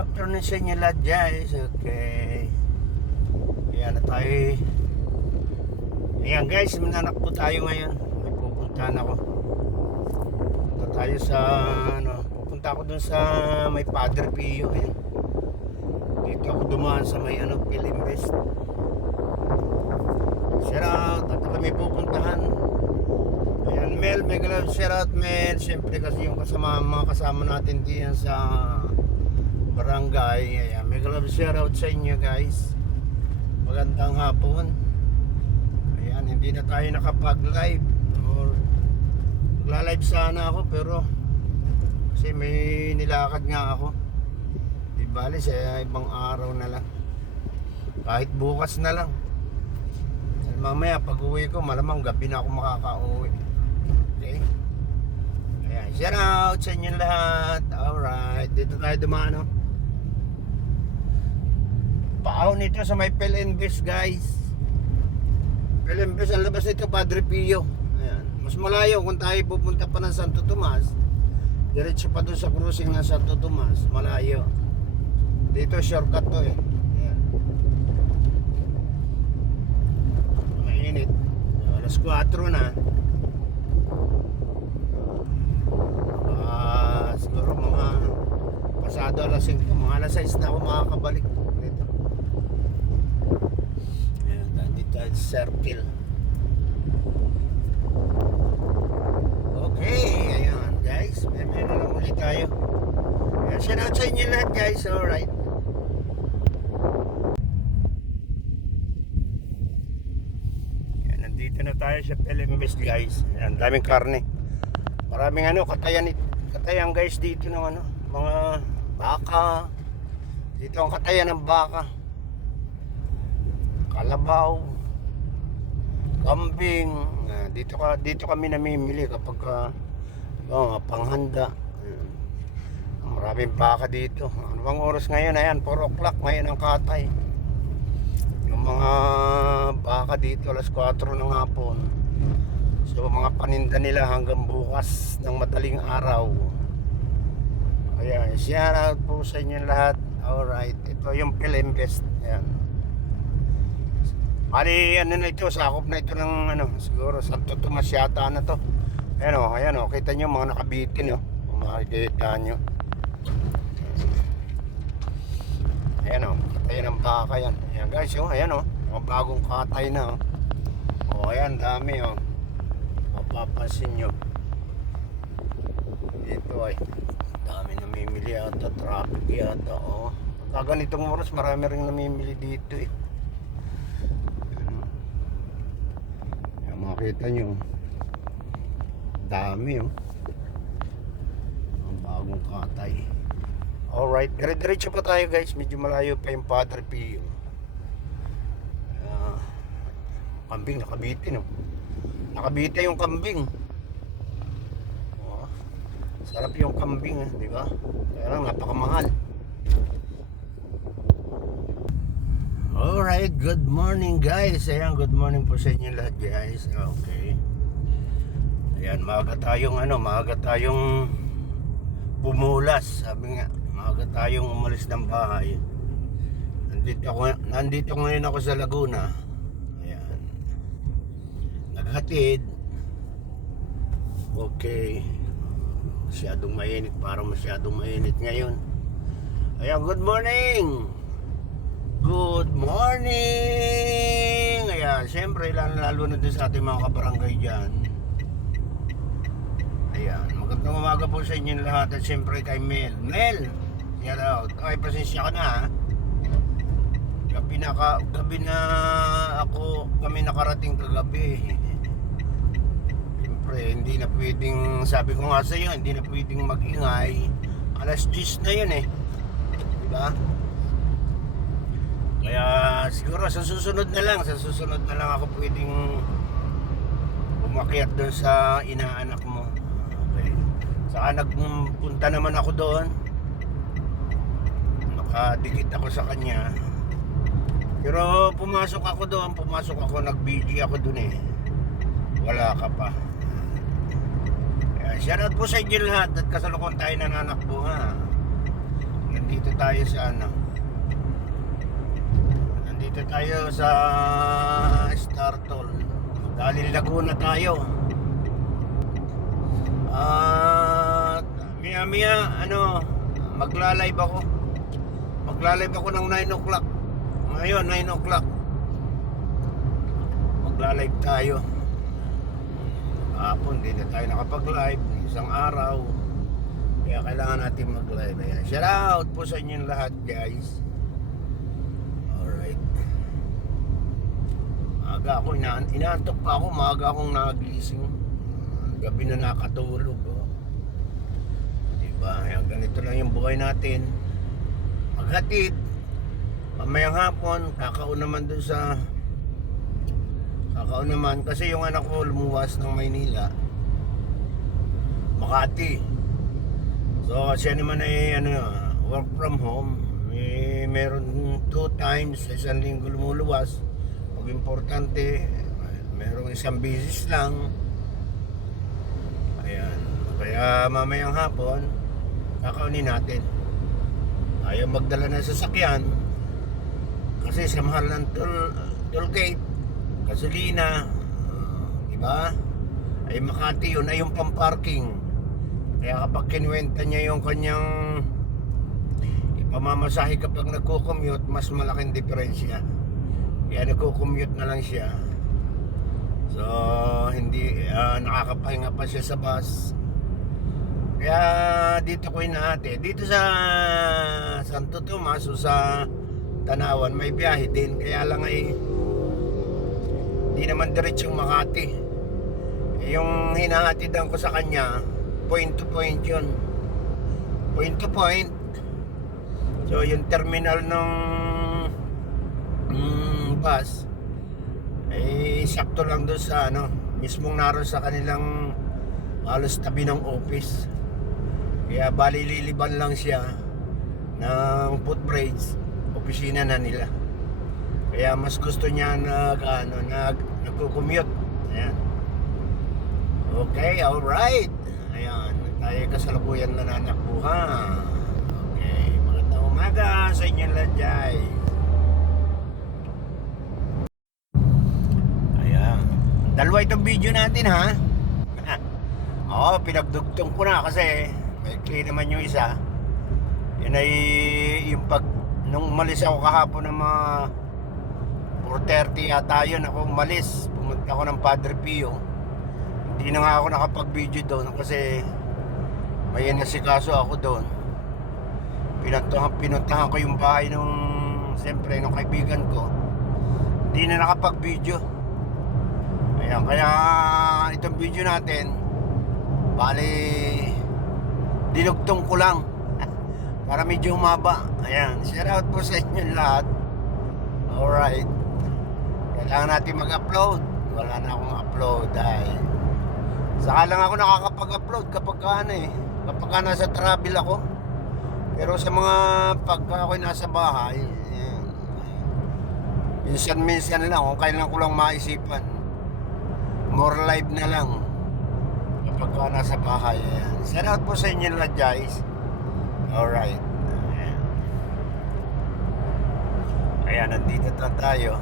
afternoon sa inyo lahat guys. Okay. Ayan na tayo. Ayan guys, mananak po tayo ngayon. May pupuntahan ako. Punta tayo sa pupunta ako dun sa may Padre Pio. Ayan. Dito ako dumaan sa may Philinvest. Shout out, at kami pupuntahan. Ayan, Mel, mega love, shout out Mel. Siyempre kasi yung mga kasama natin diyan sa barangay. Ayan, mega love, shout out sa inyo guys. Magandang hapon. Ayan, hindi na tayo nakapag-live or magla-live sana ako pero kasi may nilakad nga ako. Di bali sa ibang araw na lang, kahit bukas na lang. Mamaya pag uwi ko malamang gabi na ako makaka-uwi. Okay. Ayan, shout out sa inyo lahat. Alright, dito tayo dumaan. Paaw nito sa may Philinvest guys. Philinvest, ang labas nito Padre Pio. Ayan. Mas malayo kung tayo pupunta pa ng Santo Tomas. Diretso pa doon sa cruising ng Santo Tomas. Malayo. Dito shortcut to eh. Ayan. Mainit. Alas 4 na. Siguro mga pasado alas 5, mga alas 6 na ako makakabalik dito. Ayan, nandito tayo sa circle. Okay, ayan guys, may na lang ulit tayo. Ayan, shout out sa inyo lahat guys. Alright. Ayan, nandito na tayo sa Philinvest guys. Ayan, daming karne. Maraming katayan guys dito ng mga baka. Dito ang katayan ng baka. Kalabaw, kambing. Dito kami namimili kapag panghanda. Maraming baka dito. Ano bang oras ngayon? Ayan, 4 o'clock ngayon ang katay. Yung mga baka dito alas 4 ng hapon. So mga paninda nila hanggang bukas ng madaling araw. Ayan, shout out po sa inyo lahat. Alright, ito yung Philinvest. Ayan. Bali, na ito, sakop na ito ng siguro Santo Tomas yata na to. Ayan o, kita nyo mga nakabitin o. Makikita nyo. Ayan o, katay ng baka yan. Ayan guys, ayan o, mga bagong katay na o. O, ayan, dami o. Mapapansin nyo. Dito ay dami namimili yata, traffic yata o. Kaganitong oras marami rin namimili dito eh. Ayan, makita nyo dami o. Ang bagong katay. Alright, dire-diretso pa tayo guys. Medyo malayo pa yung Padre Pio. Kambing nakabitin o. Nakabita yung kambing. Sarap yung kambing, di ba? Kaya lang napakamahal. Alright, good morning guys. Ayan, good morning po sa inyo lahat guys. Okay. Ayan, maaga tayong bumulas. Sabi nga, maaga tayong umalis ng bahay. Nandito ngayon ako sa Laguna. Ayan. Naghatid. Okay. Masyadong mainit, parang masyadong mainit ngayon. Ayan, good morning. Good morning. Ayan, siyempre lalo na din sa ating mga kabarangay dyan. Ayan, magandang umaga po sa inyo lahat. At siyempre kay Mel, shout out. Ay, pasensya ka na ha. Gabi na kami nakarating kagabi. Hindi na pwedeng, sabi ko nga sa iyo, hindi na pwedeng mag-ingay. Alas 10 na yun eh, diba? Kaya siguro sa susunod na lang ako pwedeng umakyat doon sa inaanak mo. Okay. Saka nagpunta naman ako doon, nakadikit ako sa kanya. Pero pumasok ako, nag-BG ako doon eh. Wala ka pa. Shoutout po sa inyo lahat at kasalukuyan tayo nananakbo ha. Hindi nandito tayo sa ano. Nandito tayo sa Startol. Galing Laguna tayo. Maya ano, magla-live ako. Magla-live ako ng 9 o'clock. Ngayon 9 o'clock. Magla-live tayo. Hapon din na tayo nakapag-live isang araw. Kaya kailangan natin mag-live. Ayan. Shout out po sa inyong lahat, guys. Alright. Maaga ako, inaantok pa ako. Maaga akong nagising. Gabi na nakatulog. Oh. Diba? Ayan, ganito lang yung buhay natin. Maghatid. Mamayang hapon, kakaon naman kasi yung anak ko lumuwas ng Maynila, Makati. So siya naman ay work from home. Meron 2 times sa isang linggo lumuluwas. Pag importante, merong isang bisis lang. Ayan. Kaya mamayang hapon, kakaunin natin. Ayaw magdala ng sasakyan kasi sa mahal ng toll gate, gasolina, diba? Ay Makati yun, ay yung pamparking. Kaya kapag kinuwenta niya yung kanyang ipamamasahe kapag nagko-commute, mas malaking diferensya. Kaya nagko-commute na lang siya. So hindi nakakapahinga pa siya sa bus. Kaya dito ko inaate. Dito sa Santo Tomas o sa Tanawan may biyahe din. Kaya lang ay di naman diretsong Makati. Yung hinahatidan ko sa kanya, point to point yun. Point to point. So yung terminal ng bus ay sakto lang doon sa mismong naroon sa kanilang halos tabi ng office. Kaya bali liliban lang siya ng footbridge, opisina na nila. Kaya mas gusto niya nagko-commute. Ayan. Okay, alright. Ayan, tayo kasalukuyan na nanakbuhan. Okay, magandang umaga sa inyong lahat, guys. Ayan. Dalawa itong video natin, ha? Oo, pinagdugtong ko na kasi may clear naman yung isa. Yun ay yung nung umalis ako kahapon ng mga 4:30 yata yun ako umalis. Pumunta ako ng Padre Pio. Hindi na nga ako nakapag-video doon kasi may inasikaso ako doon. Pinuntahan ko yung bahay siyempre nung kaibigan ko. Hindi na nakapag-video. Ayan, kaya itong video natin bali dinugtong ko lang para medyo humaba. Ayan, share out po sa inyo lahat. Alright. Kailangan natin mag-upload. Wala na akong upload dahil saka lang ako nakakapag-upload kapag nasa travel ako. Pero sa mga pagka ako'y nasa bahay, minsan lang kung kailan ko lang maisipan. More live na lang kapag nasa bahay. Ayan. Shout out po sa inyo lahat, guys. Alright. Ayan, nandito tayo.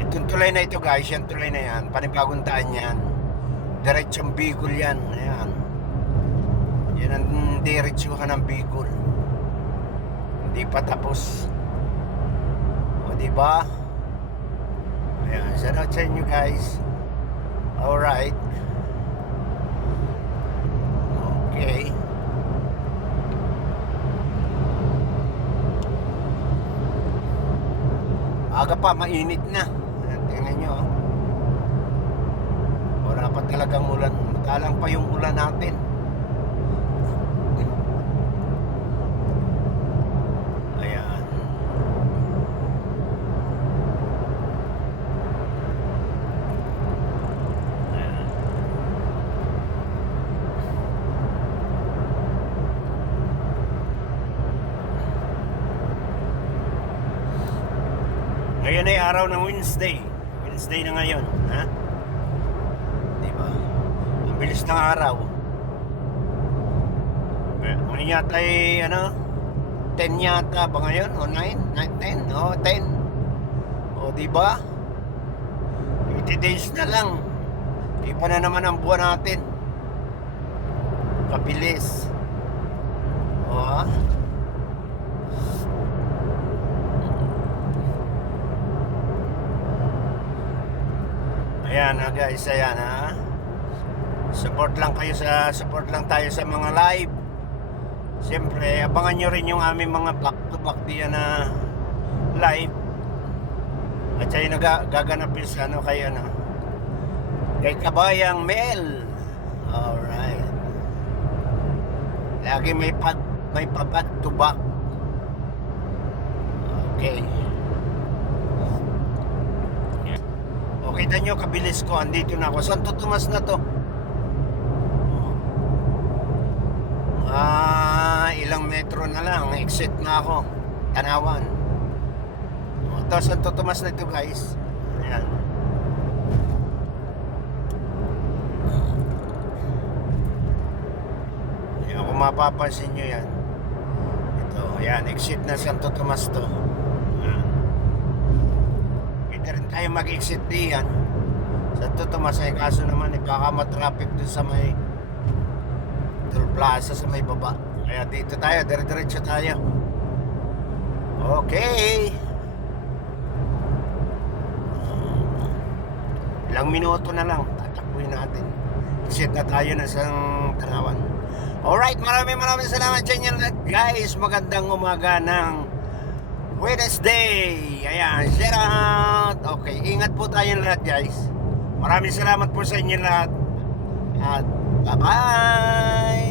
Itong tulay na ito, guys, yung tulay na yan, panibagong daan yan. Diretsong Bicol yan. Ayan. Yan ang diretsuhan ng Bicol. Hindi pa tapos. O, diba? Ayan, shout out sa inyo, guys. Alright. Okay. Aga pa, mainit na. Tingnan nyo. Wala pa talagang ulan. Matalang pa yung ulan natin. Ayan. Ayan. Ngayon ay araw ng Wednesday. Wednesday na ngayon, ha? Diba? Ang bilis ng araw. Ngayon yata ay, 10 yata ba ngayon? O 9? 10? O 10. O diba? 80 days na lang. Iba na naman ang buwan natin. Kabilis. O ayan ha guys, ayan ha. Support lang tayo sa mga live. Siyempre, abangan nyo rin yung aming mga back to back diyan na live. At siya yung gaganapin sa kay Kabayang Mel. Alright. Lagi may pa back to back. Okay. O kita nyo, kabilis ko. Andito na ako. Santo Tomas na to. Ilang metro na lang. Exit na ako. Tanawan. Ito, Santo Tomas na ito guys. Ayan. Ayan, kung mapapansin nyo yan. Ito, ayan. Exit na Santo Tomas to. Ayan. Pwede rin tayo mag-exit diyan. Santo Tomas ay kaso naman ikakama-traffic dun sa may Toll Plaza sa may baba. Kaya dito tayo, dire-diretso tayo. Okay. Ilang minuto na lang, tatakbuhin natin. Exit na tayo na isang Tanawan. Alright, maraming salamat sa inyo guys. Magandang umaga ng Wednesday. Ayan, shout out. Okay, ingat po tayong lahat guys. Maraming salamat po sa inyo lahat. At bye-bye.